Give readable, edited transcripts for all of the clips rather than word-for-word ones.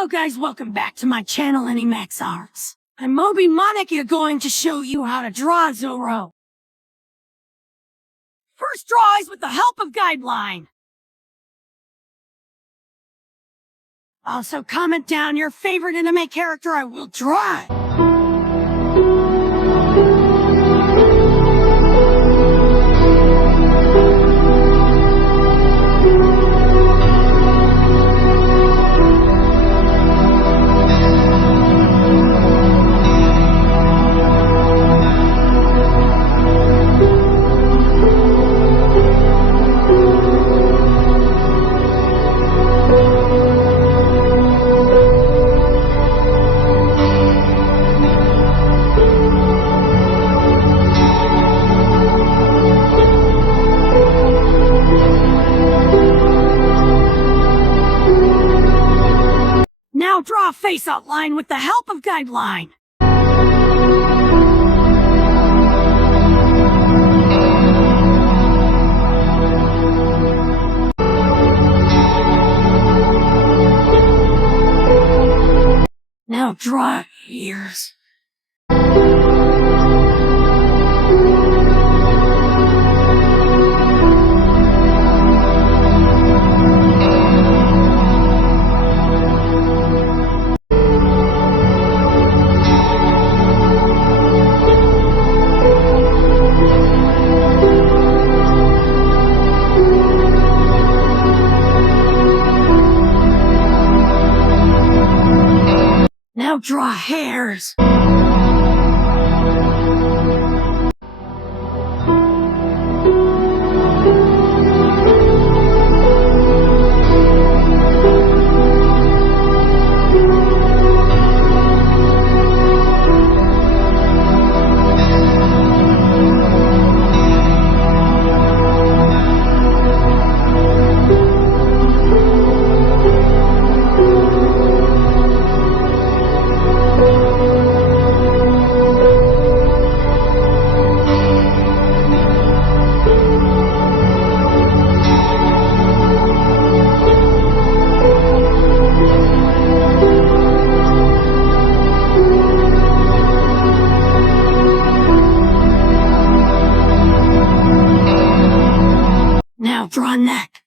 Hello guys, welcome back to my channel, Max Arts. I'm Moby Monica going to show you how to draw Zoro. First draw is with the help of guideline. Also comment down your favorite anime character I will draw. Now draw a face outline with the help of guideline. Now draw ears. Now draw hairs. Now draw neck.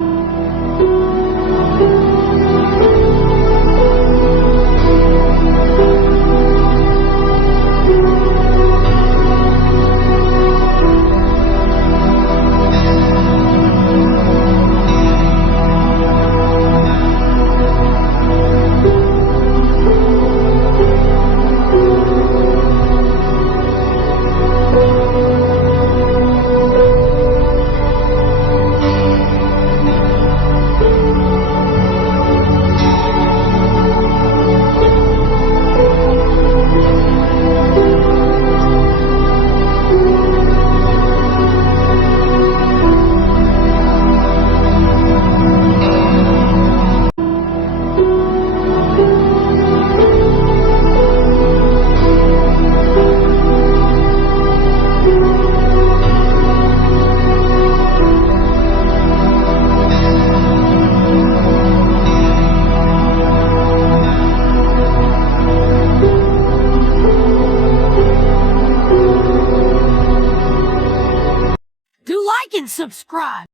Like and subscribe.